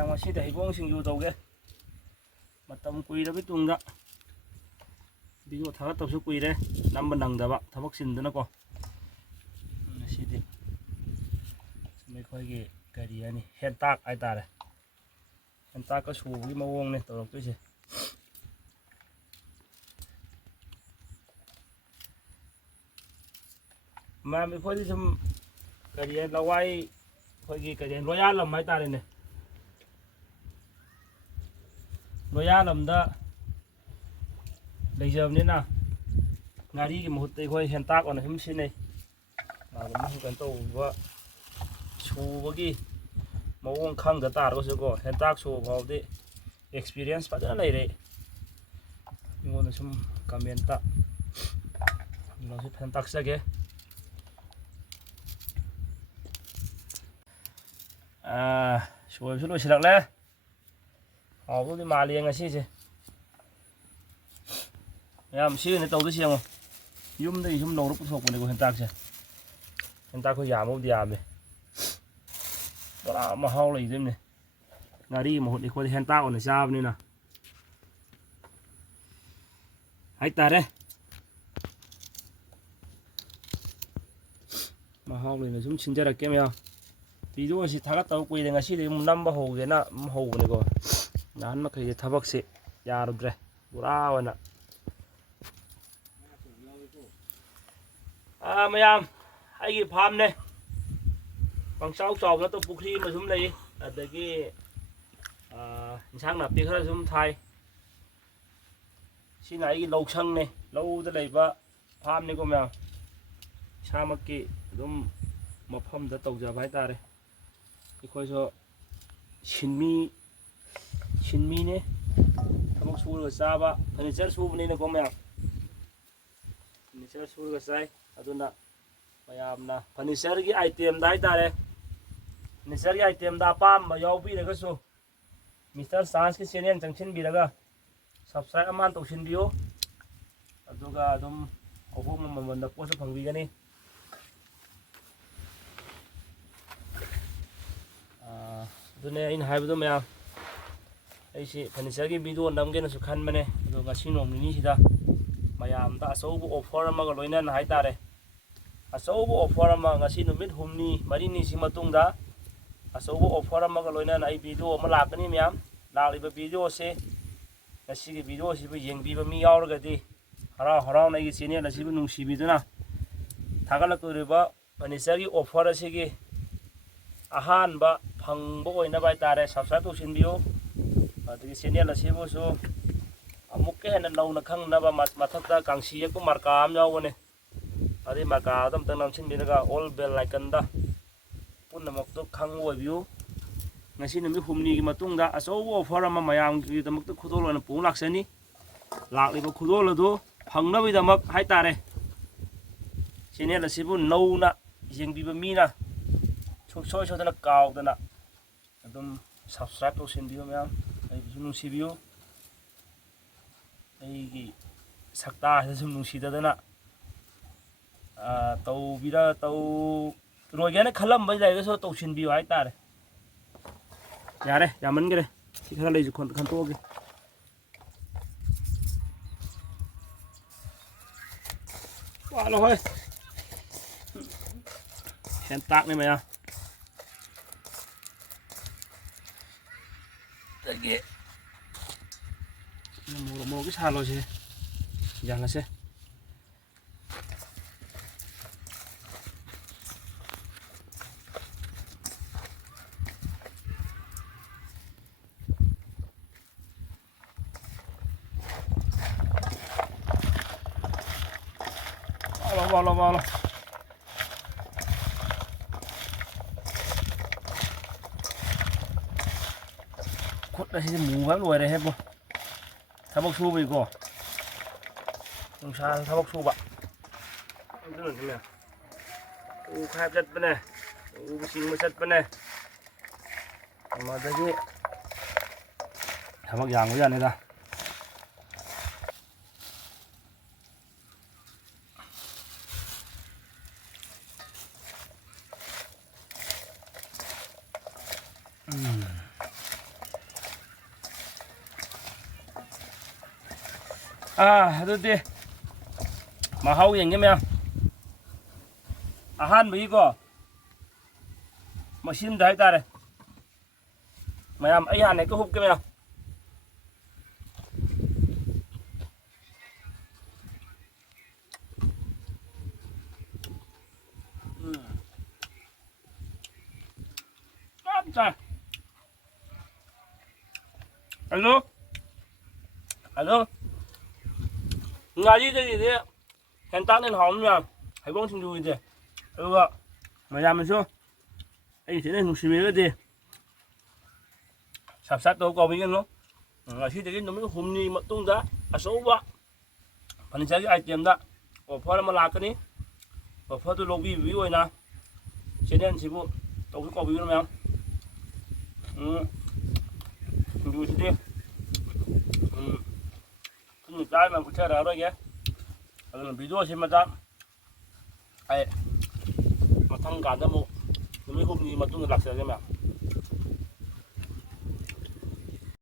ꯃꯌꯥꯝ ꯉꯁꯤꯗꯤ ꯍꯩꯕꯣꯡ ꯁꯤꯡꯖꯨ ꯇꯧꯒꯦ ꯃꯇꯝ ꯀꯨꯏꯔꯕꯩ ꯇꯨꯡꯗ ꯚꯤꯗꯤꯑꯣ ꯊꯥꯒꯠꯇꯕꯁꯨ ꯀꯨꯏꯔꯦ ꯅꯝꯕ ꯅꯪꯗꯕ ꯊꯕꯛ ꯆꯤꯟꯗꯅꯀꯣ ꯉꯁꯤꯗꯤ ꯁꯨꯝ ꯑꯩꯈꯣꯏꯒꯤ ꯀꯔꯤ ꯍꯥꯏꯅꯤ ꯍꯦꯟꯇꯥꯛ ꯍꯥꯏꯇꯥꯔꯦ ꯍꯦꯟꯇꯥꯛꯀ ꯁꯨꯕꯒꯤ ꯃꯑꯣꯡꯅꯦ ꯇꯧꯔꯛꯇꯣꯏꯁꯦ ꯃꯌꯥꯝ ꯑꯩꯈꯣꯏꯗꯤ ꯁꯨꯝ ꯀꯔꯤ ꯍꯥꯏ ꯂꯋꯥꯏ ꯑꯩꯈꯣꯏꯒꯤ ꯀꯔꯤ ꯂꯣꯌꯥꯂꯝ ꯍꯥꯏꯇꯥꯔꯦꯅꯦ ꯂꯣꯌꯥꯂꯝꯗ ꯂꯩꯖꯕꯅꯤꯅ ꯉꯥꯔꯤꯒꯤ ꯃꯍꯨꯠꯇ ꯑꯩꯈꯣꯏ ꯍꯦꯟꯇꯥꯛ ꯑꯣꯏꯅ ꯁꯨꯝ ꯁꯤꯖꯤꯟꯅꯩ ꯀꯩꯅꯣ ꯇꯧꯕ ꯁꯨꯕꯒꯤ ꯃꯑꯣꯡ ꯈꯪꯗ ꯇꯥꯔꯒꯁꯨꯀꯣ ꯍꯦꯟꯇꯥꯛ ꯁꯨꯕ ꯐꯥꯎꯗꯤ ꯑꯦꯛꯁꯄꯤꯔꯤꯌꯦꯟꯁ ꯐꯖꯅ ꯂꯩꯔꯦ ꯑꯩꯉꯣꯟꯗ ꯁꯨꯝ ꯀꯃꯦꯟꯇ ꯐꯖꯅ ꯇꯥꯛꯆꯒꯦ ꯁꯣꯏꯕꯁꯨ ꯂꯣꯏꯁꯤꯜꯂꯛꯂꯦ ꯍꯥꯎꯕꯨꯗꯤ ꯃꯥꯜꯂꯤ ꯉꯁꯤꯁꯦ ꯃꯌꯥꯝ ꯁꯤ ꯑꯣꯏꯅ ꯇꯧꯗꯣꯏꯁꯤ ꯌꯦꯡꯉꯣ ꯌꯨꯝꯗꯒꯤ ꯁꯨꯝ ꯂꯧꯔ ꯄꯨꯊꯣꯛꯄꯅꯦꯀꯣ ꯍꯦꯟꯇꯥꯛꯁꯦ ꯍꯦꯟꯇꯥꯛꯈꯣꯏ ꯌꯥꯝꯕꯕꯨꯗꯤ ꯌꯥꯝꯃꯦ ꯄꯨꯔꯥ ꯃꯍꯥꯎ ꯂꯩꯗꯣꯏꯅꯦ ꯉꯥꯔꯤꯒꯤ ꯃꯍꯨꯠ ꯑꯩꯈꯣꯏꯗꯤ ꯍꯦꯟꯇꯥꯛ ꯑꯣꯏꯅ ꯆꯥꯕꯅꯤꯅ ꯍꯥꯏꯇꯥꯔꯦ ꯃꯍꯥꯎ ꯂꯩꯅ ꯁꯨꯝ ꯁꯤꯟꯖꯔꯛꯀꯦ ꯃꯌꯥꯝ ꯚꯤꯗꯤꯑꯣꯁꯤ ꯊꯥꯒꯠꯇꯕ ꯀꯨꯏꯔꯦ ꯉꯁꯤꯗꯤ ꯑꯃꯨꯛ ꯅꯝꯕ ꯍꯧꯒꯦꯅ ꯑꯃꯨꯛ ꯍꯧꯕꯅꯦꯀꯣ ꯅꯍꯥꯟ ꯃꯈꯩꯁꯦ ꯊꯕꯛꯁꯦ ꯌꯥꯔꯨꯗ꯭ꯔꯦ ꯄꯨꯔꯥ ꯑꯣꯏꯅ ꯃꯌꯥꯝ ꯑꯩꯒꯤ ꯐꯥꯝꯅꯦ ꯄꯪꯆꯥꯎ ꯆꯥꯎꯕ ꯅꯠꯇꯕ ꯄꯨꯈ꯭ꯔꯤ ꯑꯃ ꯁꯨꯝ ꯂꯩ ꯑꯗꯒꯤ ꯏꯟꯁꯥꯡ ꯅꯥꯄꯤ ꯈꯔ ꯁꯨꯝ ꯊꯥꯏ ꯁꯤꯅ ꯑꯩꯒꯤ ꯂꯧꯁꯪꯅꯦ ꯂꯧꯗ ꯂꯩꯕ ꯐꯥꯝꯅꯤꯀꯣ ꯃꯌꯥꯝ ꯏꯁꯥꯃꯛꯀꯤ ꯑꯗꯨꯝ ꯃꯐꯝꯗ ꯇꯧꯖꯕ ꯍꯥꯏꯇꯥꯔꯦ ꯑꯩꯈꯣꯏꯁꯨ ꯁꯤꯟꯃꯤꯅꯦ ꯊꯕꯛ ꯁꯨꯔꯒ ꯆꯥꯕ ꯐꯔꯅꯤꯆꯔ ꯁꯨꯕꯅꯤꯅꯀꯣ ꯃꯌꯥꯝ ꯐꯔꯅꯤꯆꯔ ꯁꯨꯔꯒ ꯆꯥꯏ ꯑꯗꯨꯅ ꯃꯌꯥꯝꯅ ꯐꯔꯅꯤꯆꯔꯒꯤ ꯑꯥꯏꯇꯦꯝꯗ ꯍꯥꯏꯇꯥꯔꯦ ꯐꯔꯅꯤꯆꯔꯒꯤ ꯑꯥꯏꯇꯦꯝꯗ ꯑꯄꯥꯝꯕ ꯌꯥꯎꯕꯤꯔꯒꯁꯨ ꯃꯤꯁꯇꯔ ꯆꯥꯟꯁꯀꯤ ꯆꯦꯅꯦꯜ ꯆꯪꯁꯤꯟꯕꯤꯔꯒ ꯁꯕꯁꯀ꯭ꯔꯥꯏꯕ ꯑꯃ ꯇꯧꯁꯤꯟꯕꯤꯌꯨ ꯑꯗꯨꯒ ꯑꯗꯨꯝ ꯑꯍꯣꯡꯕ ꯃꯃꯜꯗ ꯄꯣꯠꯁꯨ ꯐꯪꯕꯤꯒꯅꯤ ꯑꯗꯨꯅꯦ ꯑꯩꯅ ꯍꯥꯏꯕꯗꯣ ꯃꯌꯥꯝ ꯑꯩꯁꯤ ꯐꯔꯅꯤꯆꯔꯒꯤ ꯚꯤꯗꯤꯑꯣ ꯅꯝꯒꯦꯅꯁꯨ ꯈꯟꯕꯅꯦ ꯑꯗꯣ ꯉꯁꯤ ꯅꯣꯡ ꯅꯤꯅꯤꯁꯤꯗ ꯃꯌꯥꯝꯗ ꯑꯆꯧꯕ ꯑꯣꯐꯔ ꯑꯃꯒ ꯂꯣꯏꯅꯅ ꯍꯥꯏꯇꯥꯔꯦ ꯑꯆꯧꯕ ꯑꯣꯐꯔ ꯑꯃ ꯉꯁꯤ ꯅꯨꯃꯤꯠ ꯍꯨꯝꯅꯤ ꯃꯔꯤꯅꯤꯁꯤ ꯃꯇꯨꯡꯗ ꯑꯆꯧꯕ ꯑꯣꯐꯔ ꯑꯃꯒ ꯂꯣꯏꯅꯅ ꯑꯩ ꯚꯤꯗꯤꯑꯣ ꯑꯃ ꯂꯥꯛꯀꯅꯤ ꯃꯌꯥꯝ ꯂꯥꯛꯂꯤꯕ ꯚꯤꯗꯤꯑꯣꯁꯤ ꯉꯁꯤꯒꯤ ꯚꯤꯗꯤꯑꯣꯁꯤꯕꯨ ꯌꯦꯡꯕꯤꯕ ꯃꯤ ꯌꯥꯎꯔꯒꯗꯤ ꯍꯔꯥꯎ ꯍꯔꯥꯎꯅ ꯑꯩꯒꯤ ꯆꯦꯅꯦꯜ ꯑꯁꯤꯕꯨ ꯅꯨꯡꯁꯤꯕꯤꯗꯨꯅ ꯊꯥꯒꯠꯂꯛꯇꯣꯔꯤꯕ ꯐꯔꯅꯤꯆꯔꯒꯤ ꯑꯣꯐꯔ ꯑꯁꯤꯒꯤ ꯑꯍꯥꯟꯕ ꯐꯪꯕ ꯑꯣꯏꯅꯕ ꯍꯥꯏꯇꯥꯔꯦ ꯁꯕꯁꯀ꯭ꯔꯥꯏꯕ ꯇꯧꯁꯤꯟꯕꯤꯌꯨ ꯑꯗꯒꯤ ꯆꯦꯅꯦꯜ ꯑꯁꯤꯕꯨꯁꯨ ꯑꯃꯨꯛꯀ ꯍꯦꯟꯅ ꯅꯧꯅ ꯈꯪꯅꯕ ꯃꯊꯛꯇ ꯀꯥꯡꯁꯤ ꯌꯦꯛꯄ ꯃꯥꯔꯀꯥ ꯑꯃ ꯌꯥꯎꯕꯅꯦ ꯑꯗꯨꯒꯤ ꯃꯥꯔꯀꯥꯗꯣ ꯑꯝꯇꯪ ꯅꯝꯁꯤꯟꯕꯤꯔꯒ ꯑꯣꯜ ꯕꯦꯜ ꯑꯥꯏꯀꯟꯗ ꯄꯨꯝꯅꯃꯛꯇꯣ ꯈꯪꯕ ꯑꯣꯏꯕꯤꯌꯨ ꯉꯁꯤ ꯅꯨꯃꯤꯠ ꯍꯨꯝꯅꯤꯒꯤ ꯃꯇꯨꯡꯗ ꯑꯆꯧꯕ ꯑꯣꯐꯔ ꯑꯃ ꯃꯌꯥꯝꯒꯤꯗꯃꯛꯇ ꯈꯨꯗꯣꯜ ꯑꯣꯏꯅ ꯄꯨꯕ ꯂꯥꯛꯆꯅꯤ ꯂꯥꯛꯂꯤꯕ ꯈꯨꯗꯣꯜ ꯑꯗꯨ ꯐꯪꯅꯕꯒꯤꯗꯃꯛ ꯍꯥꯏꯇꯥꯔꯦ ꯆꯦꯅꯦꯜ ꯑꯁꯤꯕꯨ ꯅꯧꯅ ꯌꯦꯡꯕꯤꯕ ꯃꯤꯅ ꯁꯨꯡꯁꯣꯏ ꯁꯣꯏꯗꯅ ꯀꯥꯎꯗꯅ ꯑꯗꯨꯝ ꯁꯕꯁꯀ꯭ꯔꯥꯏꯕ ꯇꯧꯁꯤꯟꯕꯤꯌꯨ ꯃꯌꯥꯝ ꯑꯩꯕꯨꯁꯨ ꯅꯨꯡꯁꯤꯕꯤꯌꯨ ꯑꯩꯒꯤ ꯁꯛꯇꯥꯁꯤꯗ ꯁꯨꯝ ꯅꯨꯡꯁꯤꯗꯗꯅ ꯇꯧꯔꯣꯏꯒꯦꯅ ꯈꯜꯂꯝꯕ ꯂꯩꯔꯒꯁꯨ ꯇꯧꯁꯤꯟꯕꯤꯌꯨ ꯍꯥꯏꯇꯥꯔꯦ ꯌꯥꯔꯦ ꯌꯥꯝꯃꯟꯈ꯭ꯔꯦ ꯁꯤ ꯈꯔ ꯂꯩꯁꯨ ꯈꯟꯇꯣꯛꯑꯒꯦ ꯋꯥꯅ ꯍꯣꯏ ꯍꯦꯟꯇꯥꯛꯅꯤ ꯃꯌꯥꯝ ꯑꯗꯒꯤ ꯃꯣꯔꯣꯛꯀꯤ ꯁꯥꯜꯂꯣꯁꯦ ꯌꯥꯜꯂꯁꯦ ꯂꯣ ꯈꯨꯠ ꯑꯁꯤꯗꯤ ꯃꯨꯕ ꯂꯣꯏꯔꯦ ꯍꯦꯕꯣ ꯊꯕꯛ ꯁꯨꯕꯩꯀꯣ ꯅꯨꯡꯁꯥꯗ ꯊꯕꯛ ꯁꯨꯕ ꯑꯗꯨꯅꯅꯦ ꯎ ꯈꯥꯏꯕ ꯆꯠꯄꯅꯦ ꯎ ꯆꯤꯡꯕ ꯆꯠꯄꯅꯦ ꯑꯗꯒꯤ ꯊꯕꯛ ꯌꯥꯝꯕ ꯌꯥꯅꯤꯗ ꯑꯗꯨꯗꯤ ꯃꯍꯥꯎ ꯌꯦꯡꯒꯦ ꯃꯌꯥꯝ ꯑꯍꯥꯟꯕꯒꯤꯀꯣ ꯃꯁꯤꯝꯗ ꯍꯥꯏꯇꯥꯔꯦ ꯃꯌꯥꯝ ꯑꯩ ꯍꯥꯟꯅ ꯍꯦꯛꯇ ꯍꯨꯞꯀꯦ ꯃꯌꯥꯝ ꯆꯥꯏ ꯑꯗꯣ ꯉꯥꯔꯤꯗꯒꯤꯗꯤ ꯍꯦꯟꯇꯥꯛꯅ ꯍꯦꯟꯅ ꯍꯥꯎꯅꯤ ꯃꯌꯥꯝ ꯍꯩꯕꯣꯡ ꯁꯤꯡꯖꯨꯒꯤꯗꯤ ꯑꯗꯨꯒ ꯃꯌꯥꯝꯅꯁꯨ ꯑꯩ ꯊꯤꯅ ꯅꯨꯡꯁꯤꯕꯤꯔꯒꯗꯤ ꯁꯕꯁꯀ꯭ꯔꯥꯏꯕ ꯇꯧ ꯀꯥꯎꯕꯤꯒꯅꯨ ꯉꯁꯤꯗꯒꯤ ꯅꯨꯃꯤꯠ 6ꯅꯤ ꯃꯇꯨꯡꯗ ꯑꯆꯧꯕ ꯐꯔꯅꯤꯆꯔꯒꯤ ꯑꯥꯏꯇꯦꯝꯗ ꯑꯣꯐꯔ ꯑꯃ ꯂꯥꯛꯀꯅꯤ ꯑꯣꯐꯔꯗꯨ ꯂꯧꯕꯤꯕꯒꯤ ꯑꯣꯏꯅ ꯆꯦꯅꯦꯜꯁꯤꯕꯨ ꯇꯧꯕꯤꯌꯨ ꯀꯥꯎꯕꯤꯒꯅꯨ ꯃꯌꯥꯝ ꯁꯤꯡꯖꯨꯁꯤꯗꯤ ꯆꯥꯏ ꯃꯌꯥꯝ ꯎꯠꯊꯔꯛꯑꯔꯣꯏꯒꯦ ꯑꯗꯨꯅ ꯚꯤꯗꯤꯑꯣꯁꯤ ꯃꯆꯥ ꯑꯩ ꯃꯊꯪ ꯀꯥꯟꯗ ꯑꯃꯨꯛ ꯅꯨꯃꯤꯠ 6ꯅꯤ ꯃꯇꯨꯡꯗ ꯂꯥꯛꯆꯔꯒꯦ ꯃꯌꯥꯝ